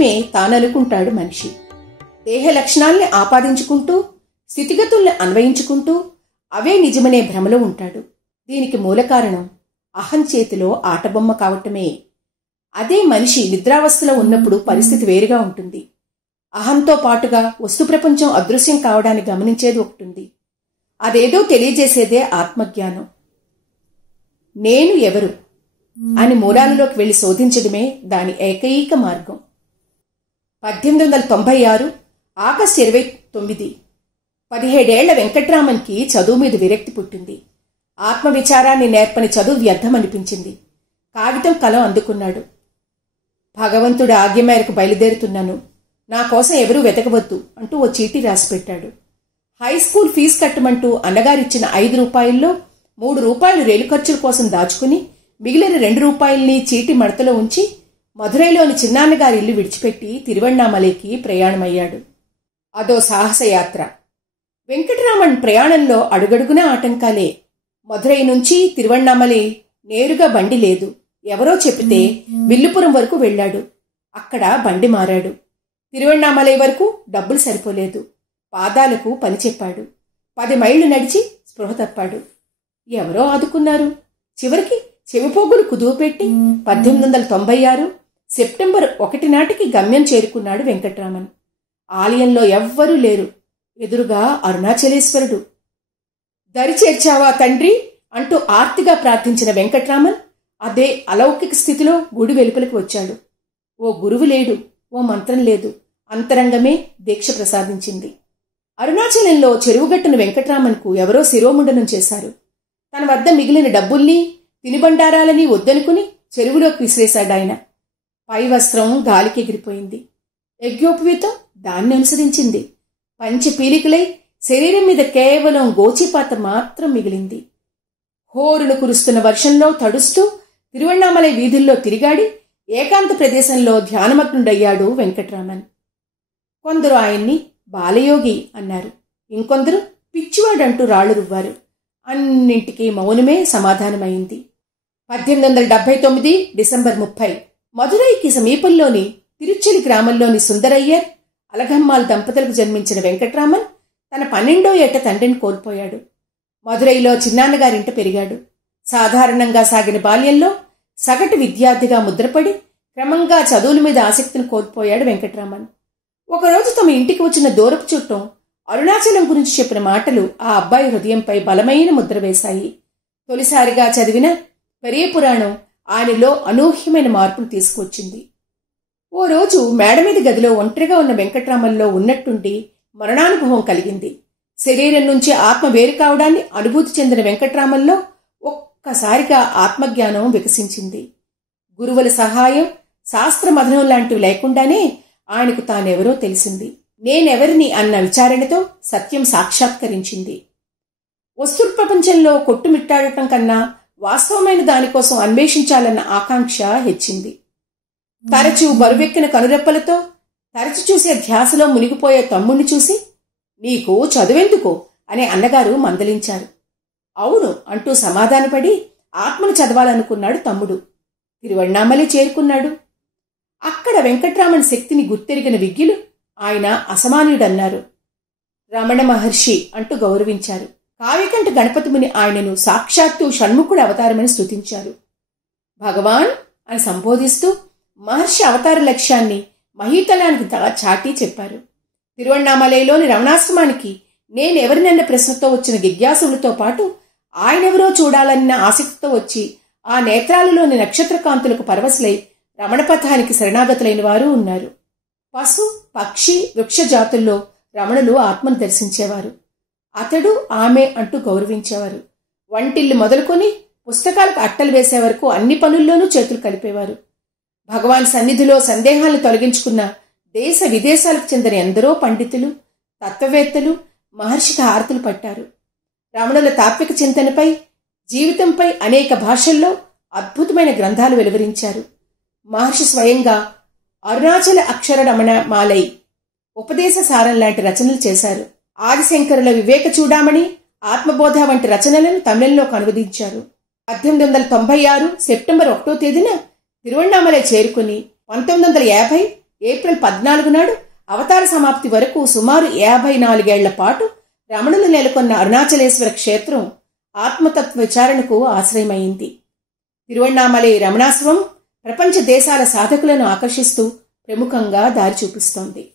నిజమే తాననుకుంటాడు మనిషి. దేహ లక్షణాల్ని ఆపాదించుకుంటూ, స్థితిగతుల్ని అన్వయించుకుంటూ అవే నిజమనే భ్రమలో ఉంటాడు. దీనికి మూల కారణం అహం చేతిలో ఆటబొమ్మ కావటమే. అదే మనిషి నిద్రావస్థలో ఉన్నప్పుడు పరిస్థితి వేరుగా ఉంటుంది. అహంతో పాటుగా వస్తు ప్రపంచం అదృశ్యం కావడాన్ని గమనించేది ఒకటుంది. అదేదో తెలియజేసేదే ఆత్మజ్ఞానం. నేను ఎవరు అని మూలాలలోకి వెళ్లి శోధించడమే దాని ఏకైక మార్గం. 1896 ఆగస్టు 29. 17 ఏళ్ల వెంకట్రామన్కి చదువు మీద విరక్తి పుట్టింది. ఆత్మవిచారాన్ని నేర్పని చదువు వ్యర్థమనిపించింది. కాగితం కలం అందుకున్నాడు. భగవంతుడి ఆజ్ఞ మేరకు బయలుదేరుతున్నాను, నా కోసం ఎవరూ వెతకవద్దు అంటూ ఓ చీటీ రాసిపెట్టాడు. హైస్కూల్ ఫీజు కట్టమంటూ అన్నగారిచ్చిన 5 రూపాయల్లో 3 రూపాయలు రైలు ఖర్చుల కోసం దాచుకుని మిగిలిన 2 రూపాయల్ని చీటి మడతలో ఉంచి మధురైలోని చిన్నాన్నగారి ఇల్లు విడిచిపెట్టి తిరువణ్ణామలైకి ప్రయాణమయ్యాడు. అదో సాహసయాత్ర. వెంకటరామన్ ప్రయాణంలో అడుగడుగునా ఆటంకాలే. మధురై నుంచి తిరువణ్ణామలై నేరుగా బండి లేదు. ఎవరో చెప్పితే విల్లుపురం వరకు వెళ్లాడు. అక్కడ బండి మారాడు. తిరువణ్ణామలై వరకు డబ్బులు సరిపోలేదు. పాదాలకు పని చెప్పాడు. 10 మైళ్లు నడిచి స్పృహ తప్పాడు. ఎవరో ఆదుకున్నారు. చివరికి చెవిపోగులు కుదువపెట్టి 1896 సెప్టెంబర్ 1 నాటికి గమ్యం చేరుకున్నాడు వెంకట్రామన్. ఆలయంలో ఎవ్వరూ లేరు. ఎదురుగా అరుణాచలేశ్వరుడు. దరి చేర్చావా తండ్రి అంటూ ఆర్తిగా ప్రార్థించిన వెంకట్రామన్ అదే అలౌకిక స్థితిలో గుడి వెలుపలికి వచ్చాడు. ఓ గురువు లేడు, ఓ మంత్రం లేదు. అంతరంగమే దీక్ష ప్రసాదించింది. అరుణాచలంలో చెరువుగట్టున వెంకట్రామన్కు ఎవరో శిరోముండనం చేశారు. తన వద్ద మిగిలిన డబ్బుల్ని తినుబండారాలని వద్దనుకుని చెరువులోకి విసిరేశాడాయన. పై వస్త్రం గాలికి ఎగిరిపోయింది. యజ్ఞోపవీతం దాన్ని అనుసరించింది. పంచి పీలికలై శరీరం మీద కేవలం గోచిపాత మాత్రం మిగిలింది. హోరును కురుస్తున్న వర్షంలో తడుస్తూ తిరువణ్ణామలై వీధుల్లో తిరిగాడి ఏకాంత ప్రదేశంలో ధ్యానమగ్నుడయ్యాడు వెంకట్రామన్. కొందరు ఆయన్ని బాలయోగి అన్నారు. ఇంకొందరు పిచ్చివాడంటూ రాళ్లు రువ్వారు. అన్నింటికీ మౌనమే సమాధానమైంది. 1879 డిసెంబర్ 30 మధురైకి సమీపంలోని తిరుచెలి గ్రామంలోని సుందరయ్యర్, అలగమ్మాల్ దంపతులకు జన్మించిన వెంకట్రామన్ తన 12వ ఏట తండ్రిని కోల్పోయాడు. మధురైలో చిన్నాన్నగారింట పెరిగాడు. సాధారణంగా సాగిన బాల్యంలో సగటు విద్యార్థిగా ముద్రపడి క్రమంగా చదువుల మీద ఆసక్తిని కోల్పోయాడు వెంకట్రామన్. ఒకరోజు తమ ఇంటికి వచ్చిన దూరపు చుట్టం అరుణాచలం గురించి చెప్పిన మాటలు ఆ అబ్బాయి హృదయంపై బలమైన ముద్ర వేశాయి. తొలిసారిగా చదివిన పెరియ పురాణం ఆయనలో అనూహ్యమైన మార్పును తీసుకువచ్చింది. ఓ రోజు మేడమీద గదిలో ఒంటరిగా ఉన్న వెంకట్రామన్లో ఉన్నట్టుండి మరణానుభవం కలిగింది. శరీరం నుంచి ఆత్మ వేరు కావడాన్ని అనుభూతి చెందిన వెంకట్రామన్లో ఒక్కసారిగా ఆత్మజ్ఞానం వికసించింది. గురువుల సహాయం, శాస్త్రమథనం లాంటివి లేకుండానే ఆయనకు తానెవరో తెలిసింది. నేనెవరిని అన్న విచారణతో సత్యం సాక్షాత్కరించింది. వస్తుప్రపంచంలో కొట్టుమిట్టాడటం కన్నా వాస్తవమైన దానికోసం అన్వేషించాలన్న ఆకాంక్ష హెచ్చింది. తరచూ బరువెక్కిన కనురెప్పలతో తరచు చూసే ధ్యాసలో మునిగిపోయే తమ్ముణ్ణి చూసి, నీకు చదువెందుకు అనే అన్నగారు మందలించారు. అవును అంటూ సమాధానపడి ఆత్మను చదవాలనుకున్నాడు తమ్ముడు. తిరువణ్ణామలై చేరుకున్నాడు. అక్కడ వెంకట్రామన్ శక్తిని గుర్తెరిగిన విజ్ఞులు ఆయన అసమాన్యుడన్నారు. రమణ మహర్షి అంటూ గౌరవించారు. కావ్యకంఠ గణపతిముని ఆయనను సాక్షాత్తు షణ్ముఖుడి అవతారమని స్తుతించారు. భగవాన్ అని సంబోధిస్తూ మహర్షి అవతార లక్ష్యాన్ని మహీతలానికి చాటి చెప్పారు. తిరువణ్ణామలైలోని రమణాశ్రమానికి నేనెవరినన్న ప్రశ్నతో వచ్చిన జిజ్ఞాసులతో పాటు ఆయనెవరో చూడాలన్న ఆసక్తితో వచ్చి ఆ నేత్రాలలోని నక్షత్రకాంతులకు పరవశులై రమణపథానికి శరణాగతులైన వారు ఉన్నారు. పశు, పక్షి, వృక్ష జాతుల్లో రమణులు ఆత్మను దర్శించేవారు. అతడు, ఆమె అంటూ గౌరవించేవారు. వంటిల్లు మొదలుకొని పుస్తకాలకు అట్టలు వేసే వరకు అన్ని పనుల్లోనూ చేతులు కలిపేవారు. భగవాన్ సన్నిధిలో సందేహాలను తొలగించుకున్న దేశ విదేశాలకు చెందిన ఎందరో పండితులు, తత్వవేత్తలు మహర్షికి హారతులు పట్టారు. రమణుల తాత్విక చింతనపై, జీవితంపై అనేక భాషల్లో అద్భుతమైన గ్రంథాలు వెలువరించారు. మహర్షి స్వయంగా అరుణాచల అక్షర రమణ మాలై, ఉపదేశ సారం లాంటి రచనలు చేశారు. ఆదిశంకరుల వివేక చూడామణి, ఆత్మబోధ వంటి రచనలను తమిళంలోకి అనువదించారు. 1896 సెప్టెంబర్ 1వ తేదీన తిరువణ్ణామలై చేరుకుని 1950 ఏప్రిల్ 14 నాడు అవతార సమాప్తి వరకు సుమారు 54 ఏళ్ల పాటు రమణులు నెలకొన్న అరుణాచలేశ్వర క్షేత్రం ఆత్మతత్వ విచారణకు ఆశ్రయమైంది. తిరువణ్ణామలై రమణాశ్రమం ప్రపంచ దేశాల సాధకులను ఆకర్షిస్తూ ప్రముఖంగా దారి చూపిస్తోంది.